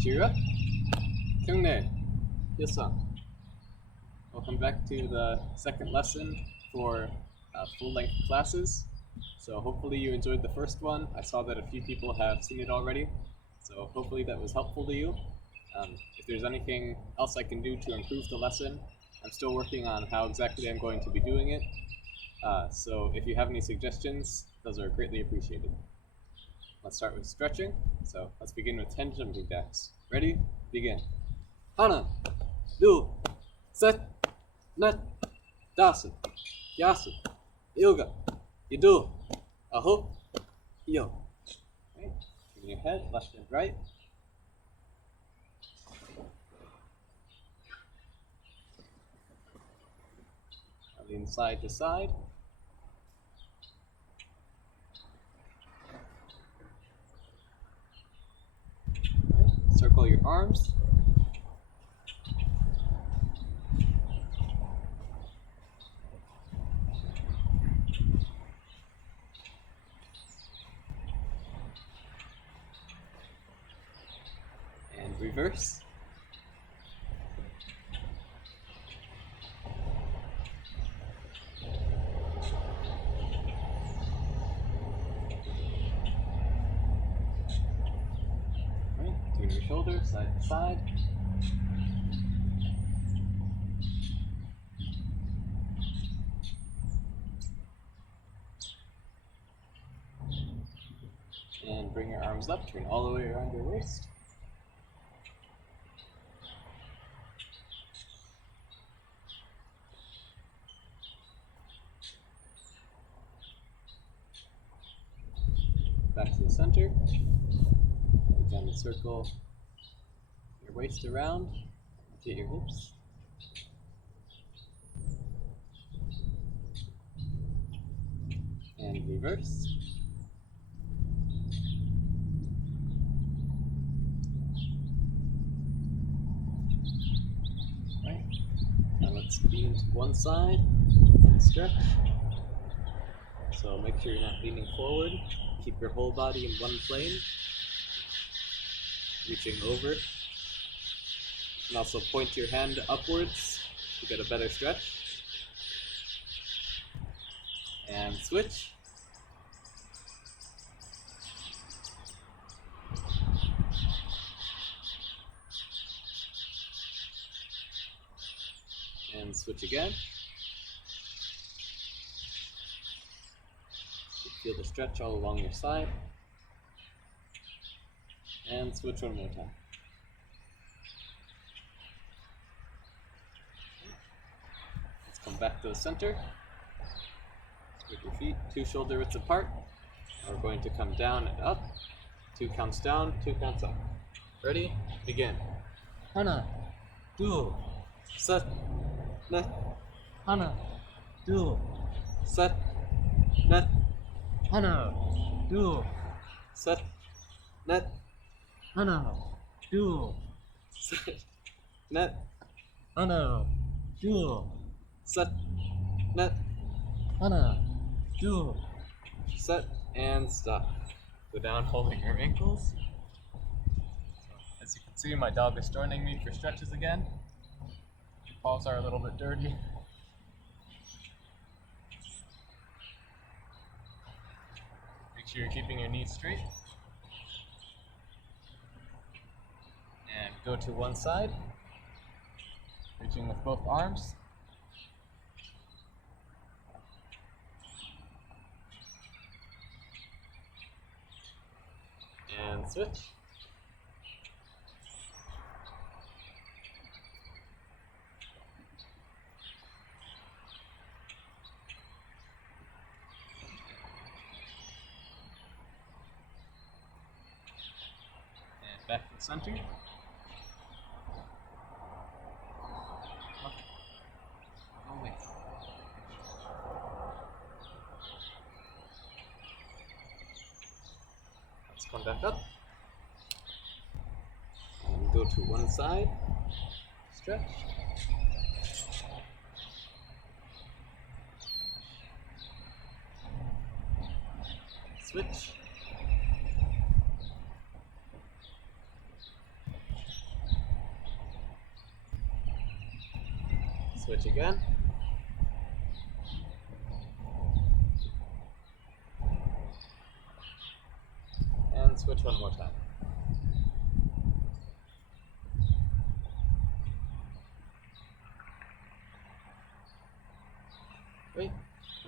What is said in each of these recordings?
Cheer up. Kyungne. Hyeosung. Welcome back to the second lesson for full-length classes. So hopefully you enjoyed the first one. I saw that a few people have seen it already. So hopefully that was helpful to you. If there's anything else I can do to improve the lesson, I'm still working on how exactly I'm going to be doing it. So if you have any suggestions, those are greatly appreciated. Let's start with stretching. So let's begin with 10 jumping jacks. Ready? Begin. 하나, 둘, 셋, 넷, 다섯, 여섯, 일곱, 여덟, 아홉, 열. Right. Turn your head left and right. Lean side to side. Right. Circle your arms. And reverse. Right. Turn your shoulders side to side. And bring your arms up, turn all the way around your waist. Back to the center. Again, circle your waist around, get your hips. And reverse. Right. Now let's lean to one side and stretch. So make sure you're not leaning forward. Keep your whole body in one plane. Reaching over. And also point your hand upwards to get a better stretch. And switch. And switch again. Feel the stretch all along your side. And switch one more time. Let's come back to the center. Spread your feet 2 shoulder widths apart. Now we're going to come down and up. 2 counts down, 2 counts up. Ready? Begin. 하나, 둘, 셋, 넷. 하나, 둘, 셋, 넷. 하나, 둘, 셋, 넷. 하나, 둘, 셋, 넷. 하나, 둘, 셋, 넷. 하나, 둘, set, and stop. Go down holding your ankles. As you can see, my dog is joining me for stretches again. Paws are a little bit dirty. Make sure you're keeping your knees straight. And go to one side, reaching with both arms. And switch. And back to the center. Oh, wait. Let's come back up. And go to one side. Stretch. Switch. Switch again. And switch one more time. Great.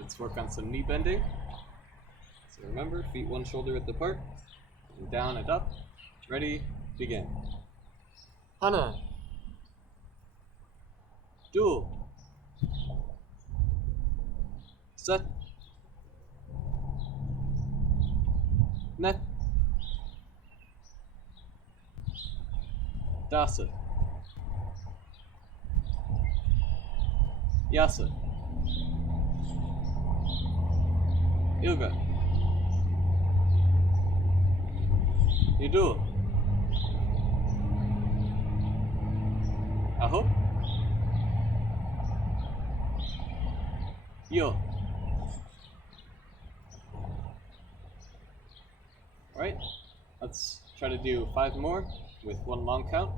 Let's work on some knee bending. So remember, feet one shoulder width apart, and down and up. Ready, begin. Hana. Do. Set. Net. Dasa. Yasa. Yoga. You do. Aho. Yo. Alright, let's try to do 5 more with one long count.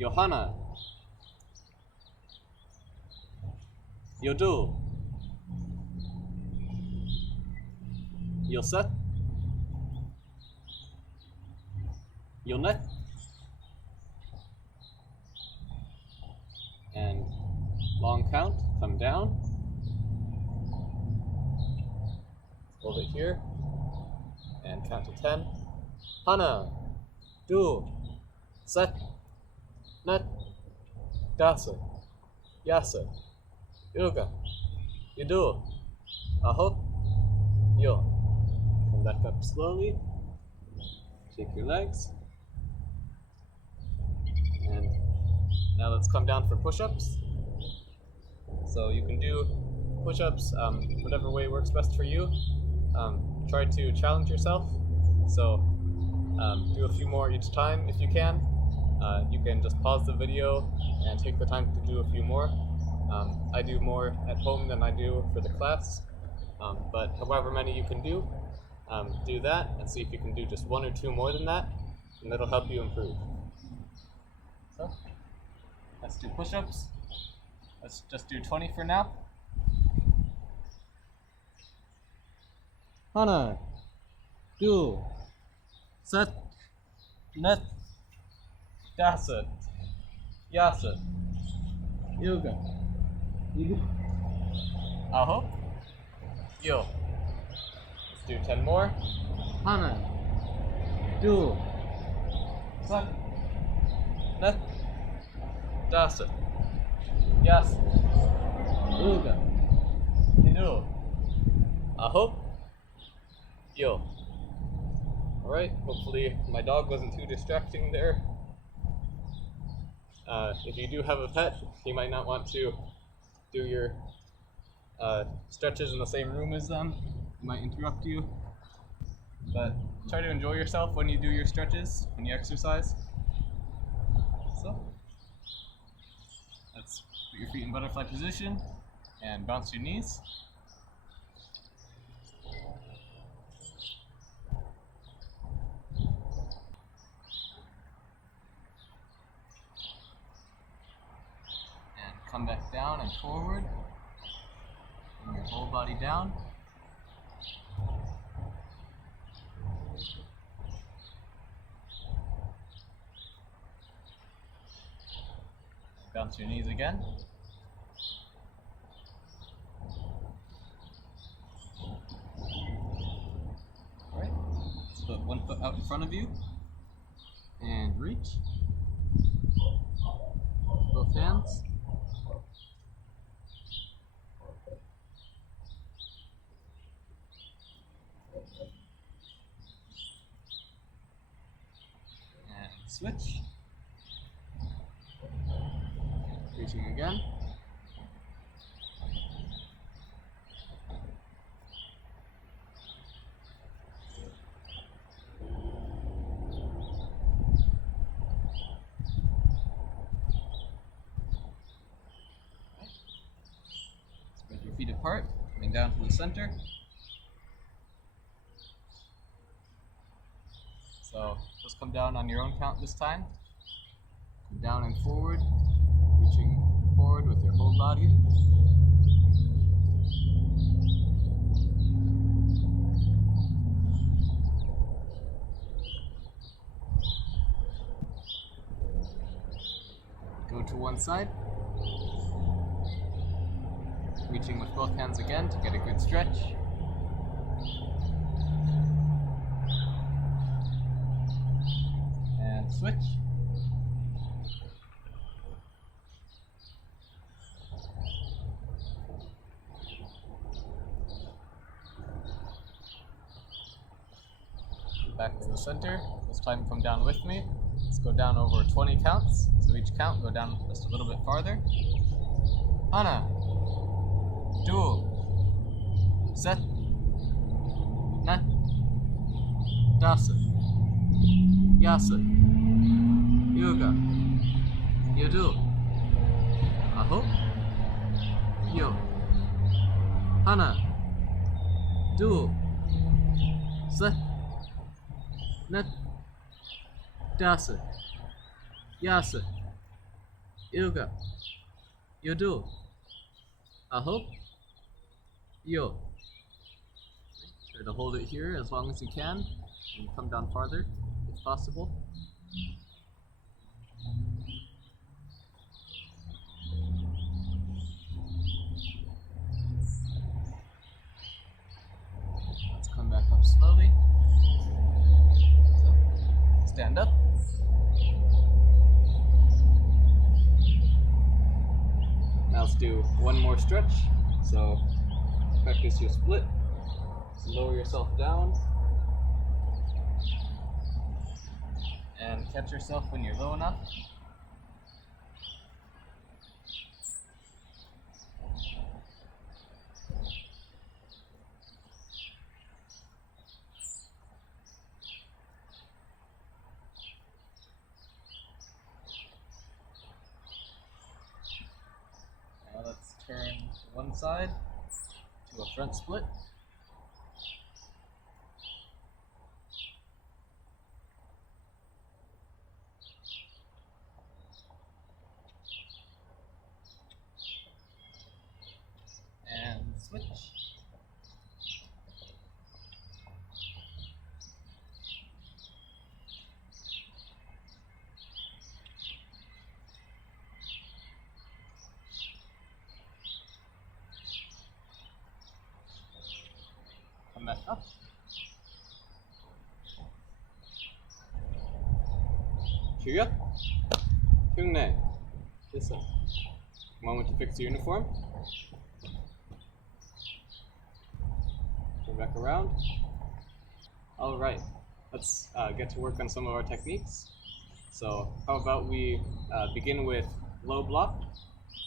Johanna. Yodo. Yoset. Yonet. And long count, come down. Hold it here. And count to 10. Hana. Do. Set. Net. Dasa. Yasa. Yoga. Yodo. Aho. Yo. Come back up slowly. Shake your legs. And now let's come down for push-ups. So you can do push-ups whatever way works best for you. Try to challenge yourself. So do a few more each time if you can. You can just pause the video and take the time to do a few more. I do more at home than I do for the class. But however many you can do that and see if you can do just 1 or 2 more than that, and that'll help you improve. So let's do push-ups. Let's just do 20 for now. Hana, do, set, net, dasa, yasa, yoga, idu, aho, yo. Let's do 10 more. Hana, do, set, net, dasa, yasa, yoga, idu, aho, yo. Alright, hopefully my dog wasn't too distracting there. If you do have a pet, you might not want to do your stretches in the same room as them. It might interrupt you. But try to enjoy yourself when you do your stretches, when you exercise. So, let's put your feet in butterfly position and bounce your knees. Come back down and forward. Bring your whole body down. Bounce your knees again. Alright, let's put one foot out in front of you and reach. Both hands. Switch. Reaching again. Spread your feet apart, coming down to the center. So just come down on your own count this time. Come down and forward, reaching forward. forward with your whole body. Go to one side. Reaching with both hands again to get a good stretch. And switch. Back to the center. This time come down with me. Let's go down over 20 counts. So each count, go down just a little bit farther. Hana. Dual. Set. Na. Dasa. Yasa. Yoga. Yodu. Aho. Yo. Hana. Dual. Set. Net, Dasa, Yasa, Yoga, Yodu, Aho, Yo. Try to hold it here as long as you can and come down farther if possible. Let's come back up slowly. Stand up. Now let's do one more stretch. So practice your split. So lower yourself down. And catch yourself when you're low enough. Now let's turn to one side to a front split. And switch. Come back up. Cheer up. Kungne. Listen. Moment to fix your uniform. Turn back around. Alright, let's get to work on some of our techniques. So how about we begin with low block.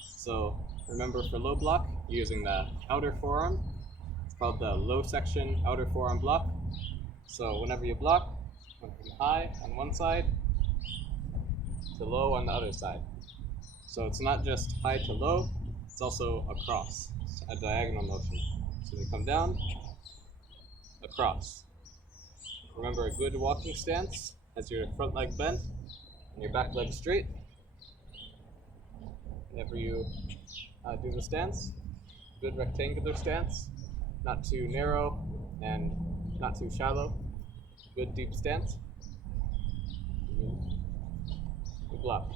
So remember, for low block, you're using the outer forearm. It's called the low section outer forearm block. So whenever you block, went from high on one side to low on the other side. So it's not just high to low, it's also across. It's a diagonal motion. So you come down, across. Remember, a good walking stance has your front leg bent and your back leg straight. Whenever you do the stance, good rectangular stance, not too narrow and not too shallow. Good deep stance. Good block.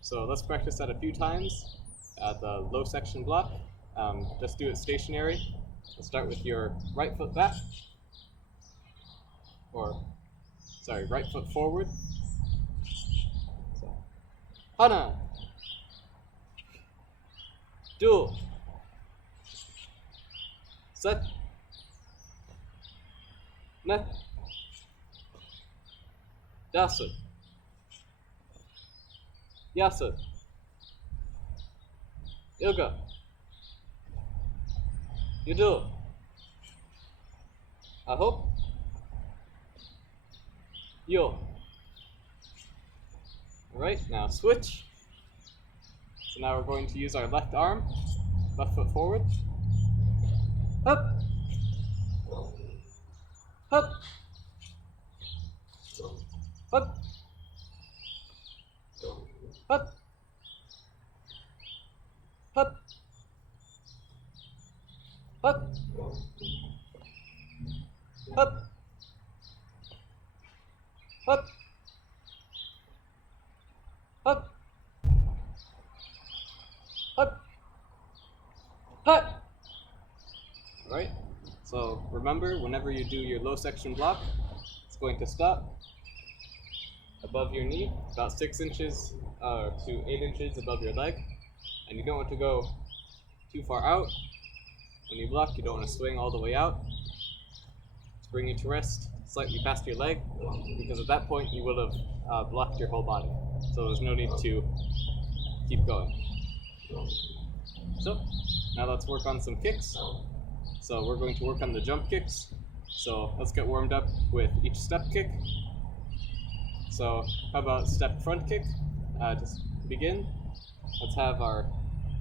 So let's practice that a few times at the low section block. Just do it stationary. Let's start with your right foot back. Right foot forward. So, Hana. Dual. Set. Net. Dasa. Yasa. Yoga. Yodu. Aho. Yo. Alright, now switch. So now we're going to use our left arm, left foot forward. Up. Up. Up. Up. Up. Up. Up. Up. Up. Hut. Alright, so remember, whenever you do your low section block, it's going to stop above your knee, about 6 inches to 8 inches above your leg, and you don't want to go too far out. When you block, you don't want to swing all the way out. To bring you to rest slightly past your leg, because at that point you will have blocked your whole body. So there's no need to keep going. So now let's work on some kicks. So we're going to work on the jump kicks. So let's get warmed up with each step kick. So how about step front kick? To begin, let's have our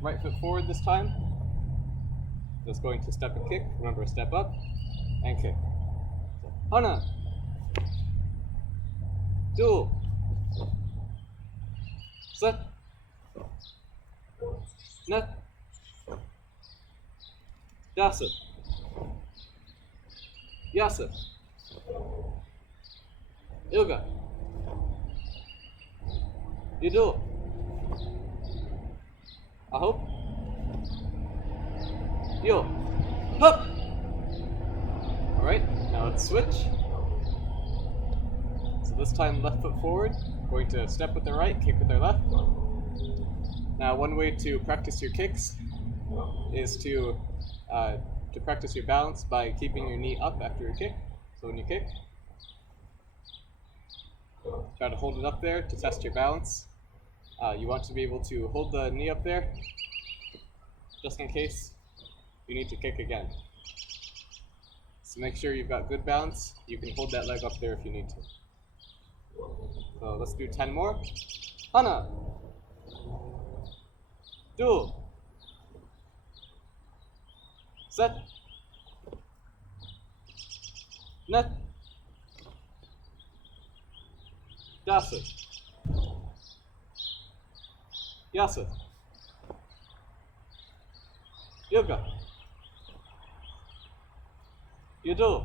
right foot forward this time. Just going to step and kick. Remember, step up and kick. So, Hana. Do. Set. Net. Yasa. Yasa. Yoga. You do. I hope. Yo. Hup. Alright, now let's switch. So this time left foot forward. Going to step with the right, kick with the left. Now one way to practice your kicks is to practice your balance by keeping your knee up after your kick. So when you kick, try to hold it up there to test your balance. You want to be able to hold the knee up there just in case you need to kick again. So make sure you've got good balance. You can hold that leg up there if you need to. So let's do 10 more. Hana. Do. Set. Net. Dasa. Yasa. Yoga. You do.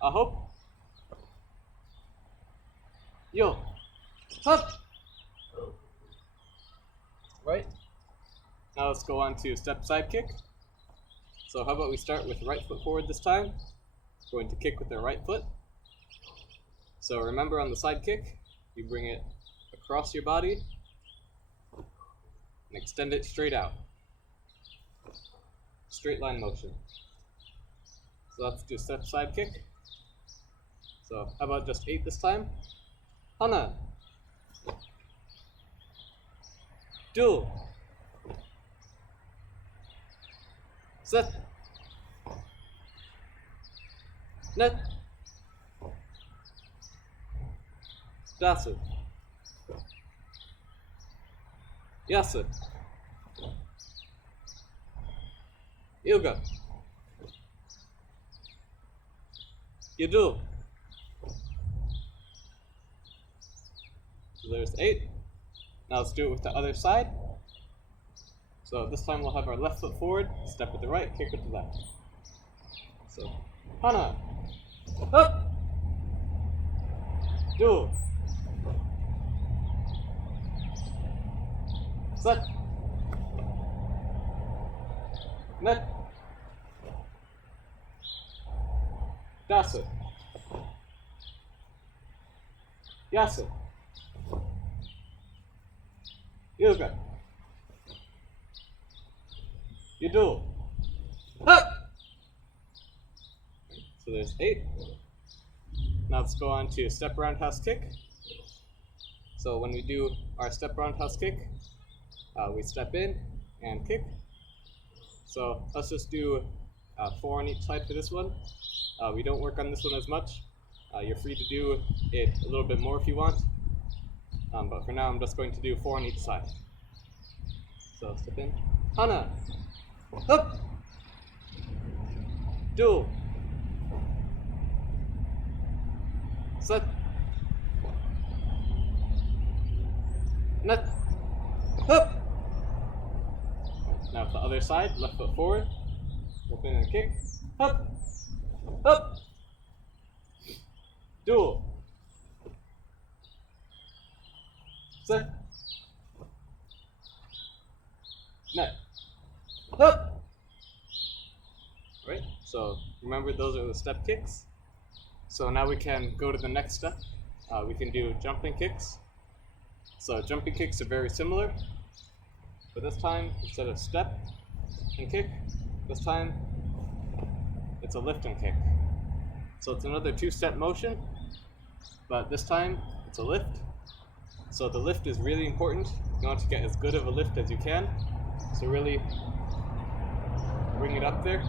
I hope. Yo. Hup. Right. Now let's go on to step side kick. So how about we start with right foot forward this time. Going to kick with the right foot. So remember, on the side kick, you bring it across your body and extend it straight out. Straight line motion. So let's do step side kick. So how about just 8 this time? Hana. Do. Set. Net. Dasa. Yasa. Yoga. You do. So there's 8. Now let's do it with the other side. So this time we'll have our left foot forward, step with the right, kick with the left. So, Hana. Up. Do. Set. Net. Dasa. Yasa. Yoga. You do. Hup. So there's 8. Now let's go on to step roundhouse kick. So when we do our step roundhouse kick, we step in and kick. So let's just do 4 on each side for this one. We don't work on this one as much. You're free to do it a little bit more if you want. But for now, I'm just going to do 4 on each side. So step in. Hana. Up. Do. Set. Net. Up. Now to the other side, left foot forward, open and kick, up, up, dual, set, net, up. Right, so remember those are the step kicks. So now we can go to the next step. We can do jumping kicks. So jumping kicks are very similar, but this time instead of step and kick, this time it's a lift and kick. So it's another two-step motion, but this time it's a lift. So the lift is really important. You want to get as good of a lift as you can. So really bring it up there.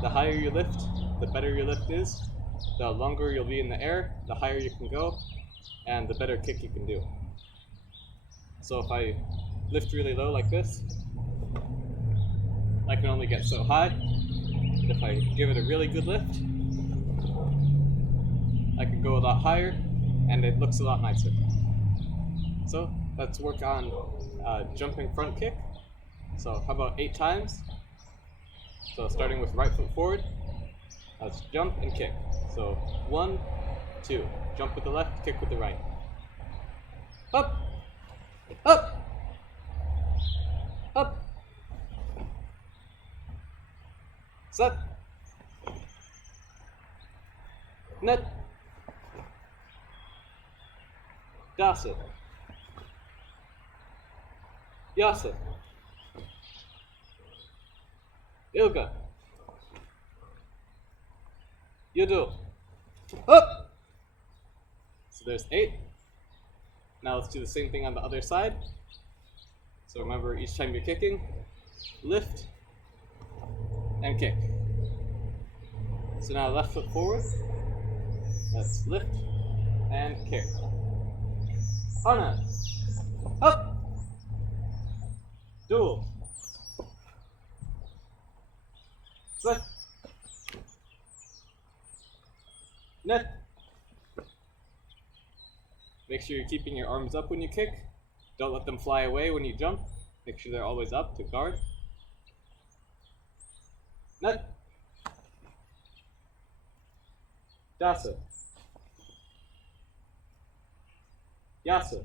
The higher you lift, the better your lift is. The longer you'll be in the air, the higher you can go, and the better kick you can do. So if I lift really low like this, I can only get so high. If I give it a really good lift, I can go a lot higher, and it looks a lot nicer. So let's work on jumping front kick. So how about 8 times? So starting with right foot forward, let's jump and kick. So 1, 2, jump with the left, kick with the right. Up, up, up, set, net, dasa, yasa, yoga, yudo, up. So there's 8. Now let's do the same thing on the other side. So remember, each time you're kicking, lift and kick. So now left foot forward, let's lift and kick. Hana, up, dual, set, net. Make sure you're keeping your arms up when you kick. Don't let them fly away when you jump. Make sure they're always up to guard. Net. Dasa. Yasa.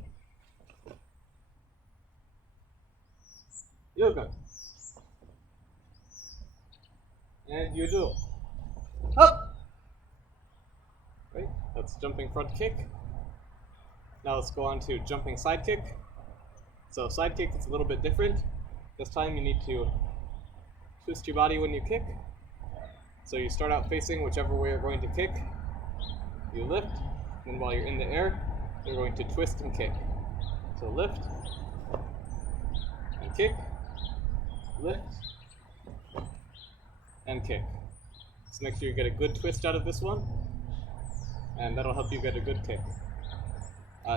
Yoga. And yudo. Up. Right? That's jumping front kick. Now let's go on to jumping side kick. So side kick is a little bit different. This time you need to twist your body when you kick. So you start out facing whichever way you're going to kick. You lift, and while you're in the air, you're going to twist and kick. So lift, and kick, lift, and kick. So make sure you get a good twist out of this one, and that'll help you get a good kick.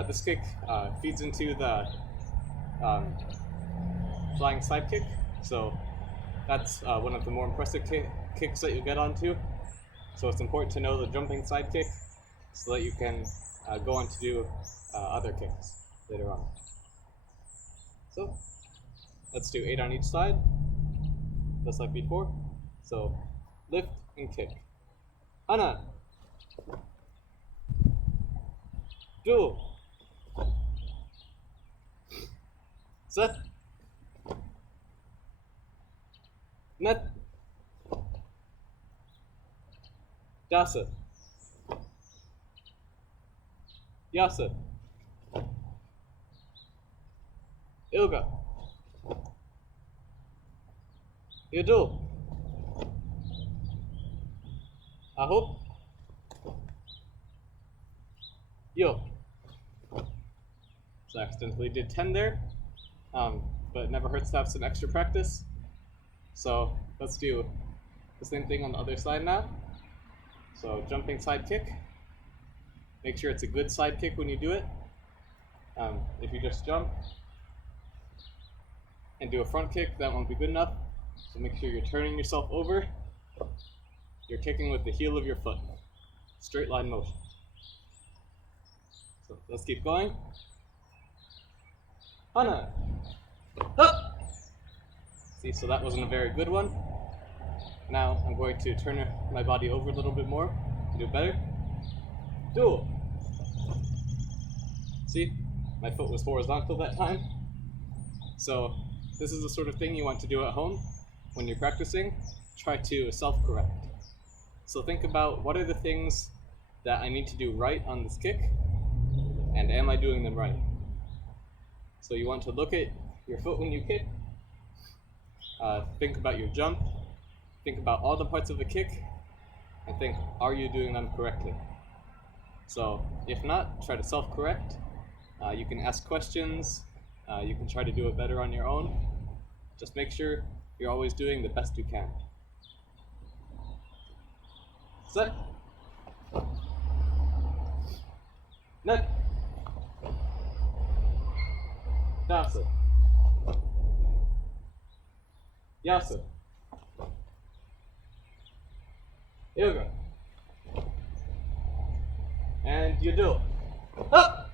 This kick feeds into the flying side kick, so that's one of the more impressive kicks that you'll get onto. So it's important to know the jumping side kick so that you can go on to do other kicks later on. So let's do 8 on each side, just like before. So lift and kick. Hana. Dual. Set. Net. Dasa. Yasa. Yoga. Yudo. Aho. Yo. So I accidentally did 10 there, but it never hurts to have some extra practice. So let's do the same thing on the other side now. So jumping side kick. Make sure it's a good side kick when you do it. If you just jump and do a front kick, that won't be good enough. So make sure you're turning yourself over. You're kicking with the heel of your foot. Straight line motion. So let's keep going. Hana. Up. See, so that wasn't a very good one. Now I'm going to turn my body over a little bit more and do better. Duel. See, my foot was horizontal that time. So this is the sort of thing you want to do at home when you're practicing. Try to self-correct. So think about, what are the things that I need to do right on this kick, and am I doing them right? So you want to look at your foot when you kick, think about your jump, think about all the parts of the kick, and think, are you doing them correctly? So if not, try to self-correct. You can ask questions, you can try to do it better on your own. Just make sure you're always doing the best you can. Set. Net. Dasa. Yasa. Yoga. And you do. Up!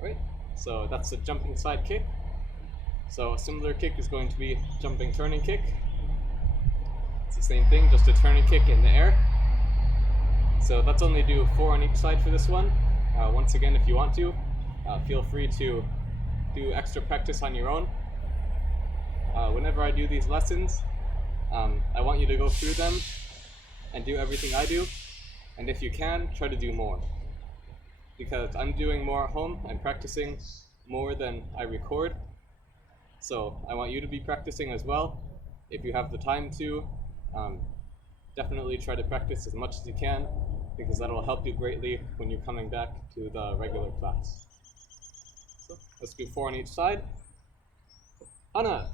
Right? So that's a jumping side kick. So a similar kick is going to be jumping turning kick. It's the same thing, just a turning kick in the air. So let's only do 4 on each side for this one. Once again, if you want to, feel free to do extra practice on your own. Whenever I do these lessons, I want you to go through them and do everything I do. And if you can, try to do more. Because I'm doing more at home, I'm practicing more than I record. So I want you to be practicing as well. If you have the time to, definitely try to practice as much as you can, because that will help you greatly when you're coming back to the regular class. So let's do 4 on each side. Hana.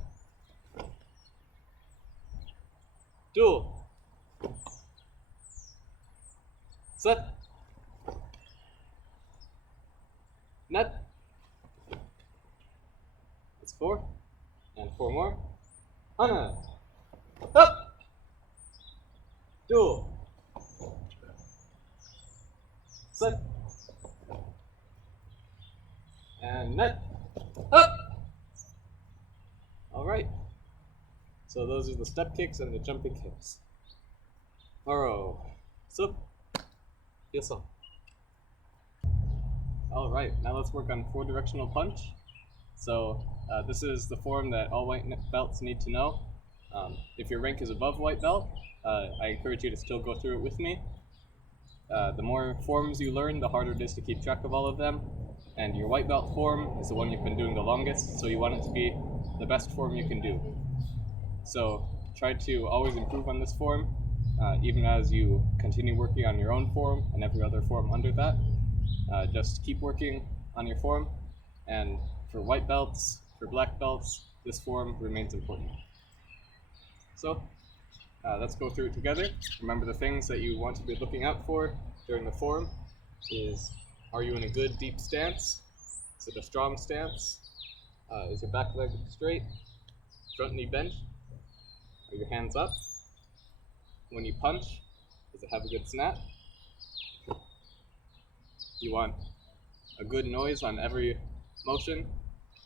Duel. Set. Net. That's 4. And 4 more. Hana. Up. Duel. Set. And net. Up. Alright. So those are the step kicks and the jumping kicks. Haro. So. Yes, sir. Alright, now let's work on four-directional punch. So this is the form that all white belts need to know. If your rank is above white belt, I encourage you to still go through it with me. The more forms you learn, the harder it is to keep track of all of them. And your white belt form is the one you've been doing the longest, so you want it to be the best form you can do. So try to always improve on this form, even as you continue working on your own form and every other form under that. Just keep working on your form, and for white belts, for black belts, this form remains important. So let's go through it together. Remember, the things that you want to be looking out for during the form is, are you in a good deep stance? Is it a strong stance? Is your back leg straight? Front knee bent? Are your hands up? When you punch, does it have a good snap? You want a good noise on every motion.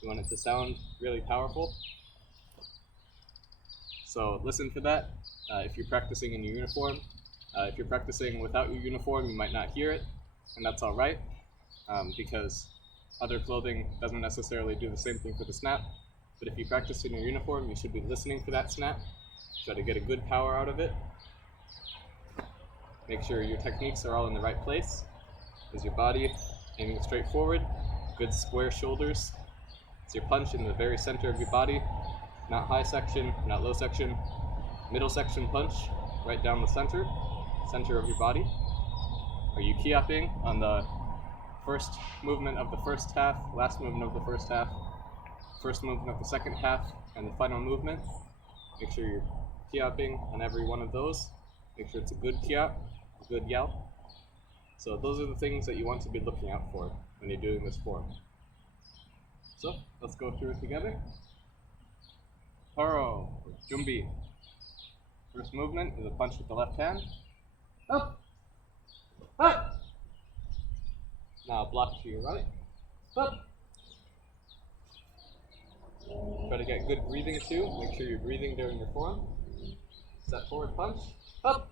You want it to sound really powerful. So listen for that. If you're practicing in your uniform, if you're practicing without your uniform, you might not hear it, and that's all right, because other clothing doesn't necessarily do the same thing for the snap. But if you practice in your uniform, you should be listening for that snap. Try to get a good power out of it. Make sure your techniques are all in the right place. Is your body aiming straight forward? Good square shoulders. Is your punch in the very center of your body? Not high section, not low section. Middle section punch, right down the center of your body. Are you key-upping on the first movement of the first half, last movement of the first half, first movement of the second half, and the final movement? Make sure you're key-upping on every one of those. Make sure it's a good key-up, a good yelp. So those are the things that you want to be looking out for when you're doing this form. So let's go through it together. Haro, Jumbi. First movement is a punch with the left hand. Up. Up. Now block to your right. Up. Try to get good breathing too. Make sure you're breathing during your form. Step forward punch. Up.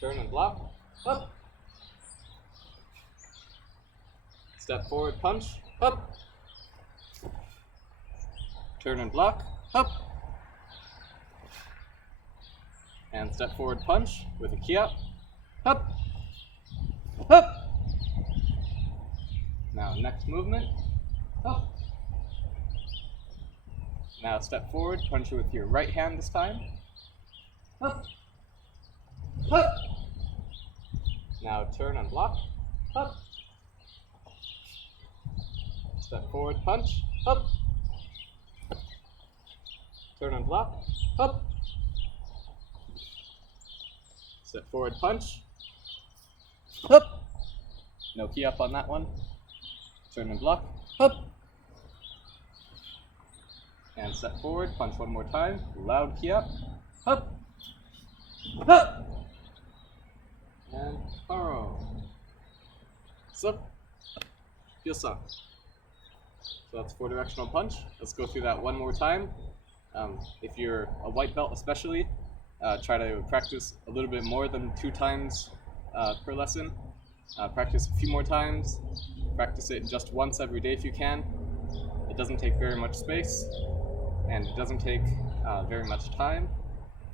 Turn and block. Up. Step forward punch. Up. Turn and block. Up. And step forward punch with a key up. Up. Up. Now next movement. Up. Now step forward, punch with your right hand this time. Up. Up. Now turn and block. Up. Step forward, punch. Up. Turn and block. Up. Step forward, punch. Up. No key up on that one. Turn and block. Up. And step forward, punch one more time. Loud key up. Up. Up. And paro. Sup. Feel some. So that's four-directional punch. Let's go through that one more time. If you're a white belt especially, try to practice a little bit more than 2 times per lesson. Practice a few more times. Practice it just once every day if you can. It doesn't take very much space, and it doesn't take very much time.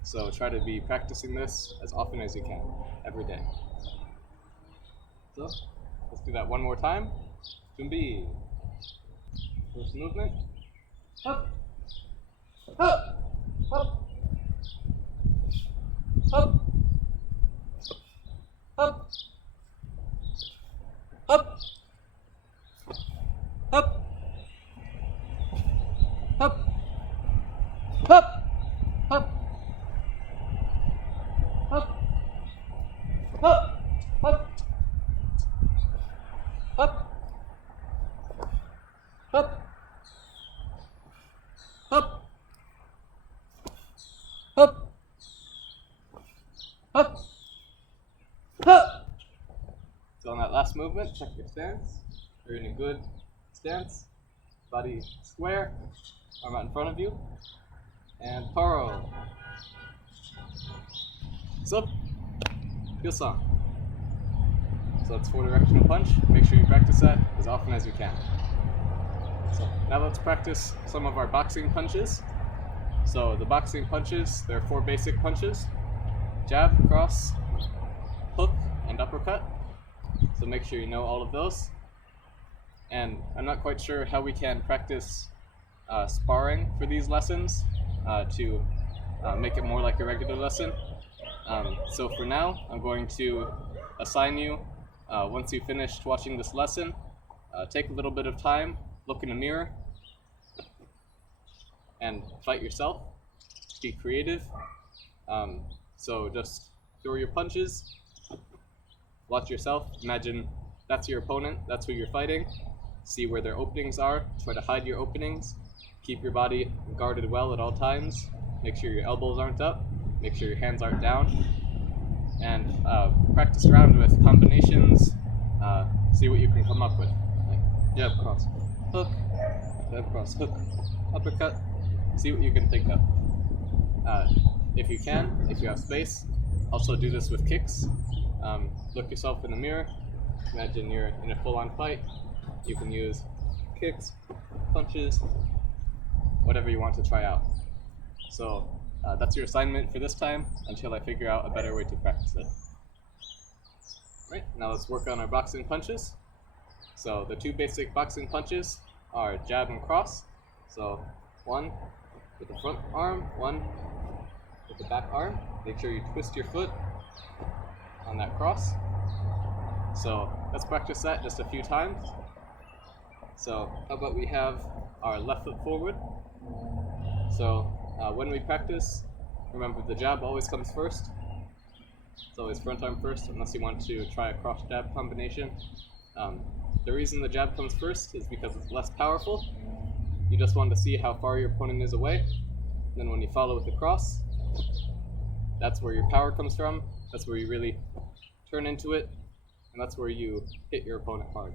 So try to be practicing this as often as you can, every day. So let's do that one more time. Jumbi. First movement. Up. Up. Up. Up. Up. Up. Up. Up. Up. Up. Up. Up. Up. Up. Up. Up. Up. Up. Up. So on that last movement, check your stance. You're in a good stance. Body square. Arm out in front of you. And paro. Sup. Feel some. So that's four-directional punch. Make sure you practice that as often as you can. So now let's practice some of our boxing punches. So the boxing punches, there are 4 basic punches: jab, cross, hook, and uppercut. So make sure you know all of those. And I'm not quite sure how we can practice sparring for these lessons to make it more like a regular lesson. So for now, I'm going to assign you, once you've finished watching this lesson, take a little bit of time, look in a mirror, and fight yourself. Be creative. So just throw your punches, watch yourself, imagine that's your opponent, that's who you're fighting, see where their openings are, try to hide your openings, keep your body guarded well at all times, make sure your elbows aren't up, make sure your hands aren't down, and practice around with combinations, see what you can come up with, like jab, cross, hook, jab, cross, hook, uppercut, see what you can think of. If you can, if you have space, also do this with kicks. Look yourself in the mirror, imagine you're in a full-on fight, you can use kicks, punches, whatever you want to try out. So that's your assignment for this time until I figure out a better way to practice it. Right, now let's work on our boxing punches. So the 2 basic boxing punches are jab and cross. So 1 with the front arm, 1 with the back arm. Make sure you twist your foot on that cross. So let's practice that just a few times. So how about we have our left foot forward. So when we practice, remember the jab always comes first. It's always front arm first unless you want to try a cross jab combination. The reason the jab comes first is because it's less powerful. You just want to see how far your opponent is away. And then when you follow with the cross, that's where your power comes from. That's where you really turn into it. And that's where you hit your opponent hard.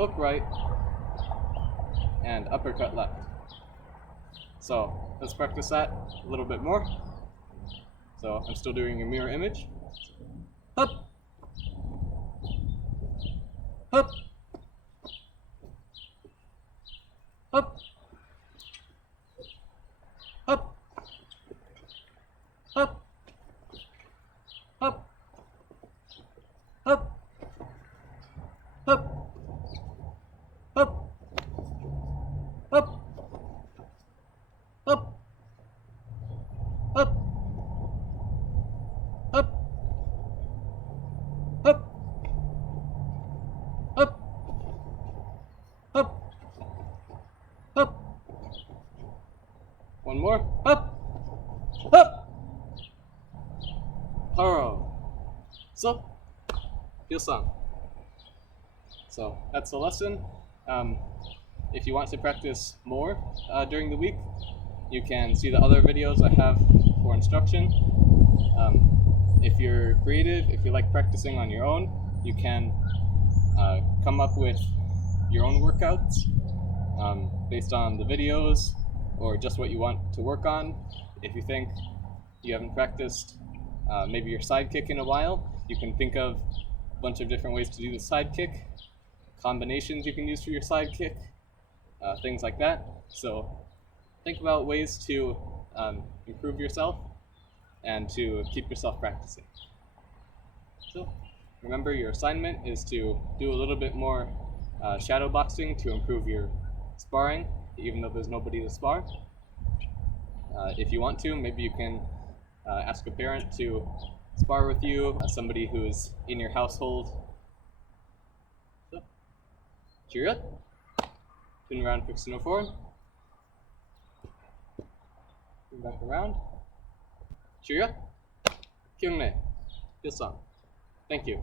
hook right, and uppercut left. So let's practice that a little bit more. So I'm still doing a mirror image. Hup, hup, hup, hup, hup, hup, hup, hup, hup, hup, hup, hup, hup, hup, hup, hup, hup. One more. Hup, hup. Haro. So, Hyo-san. So that's the lesson. If you want to practice more during the week, you can see the other videos I have for instruction. If you're creative, if you like practicing on your own, you can come up with your own workouts based on the videos or just what you want to work on. If you think you haven't practiced maybe your side kick in a while, you can think of a bunch of different ways to do the side kick, combinations you can use for your side kick, things like that. So think about ways to improve yourself and to keep yourself practicing. So remember, your assignment is to do a little bit more shadow boxing to improve your sparring, even though there's nobody to spar. If you want to, maybe you can ask a parent to spar with you, somebody who's in your household. So, cheer up, turn around, fix no form, turn back around, cheer up, kyungnae, Hyo-san. Thank you.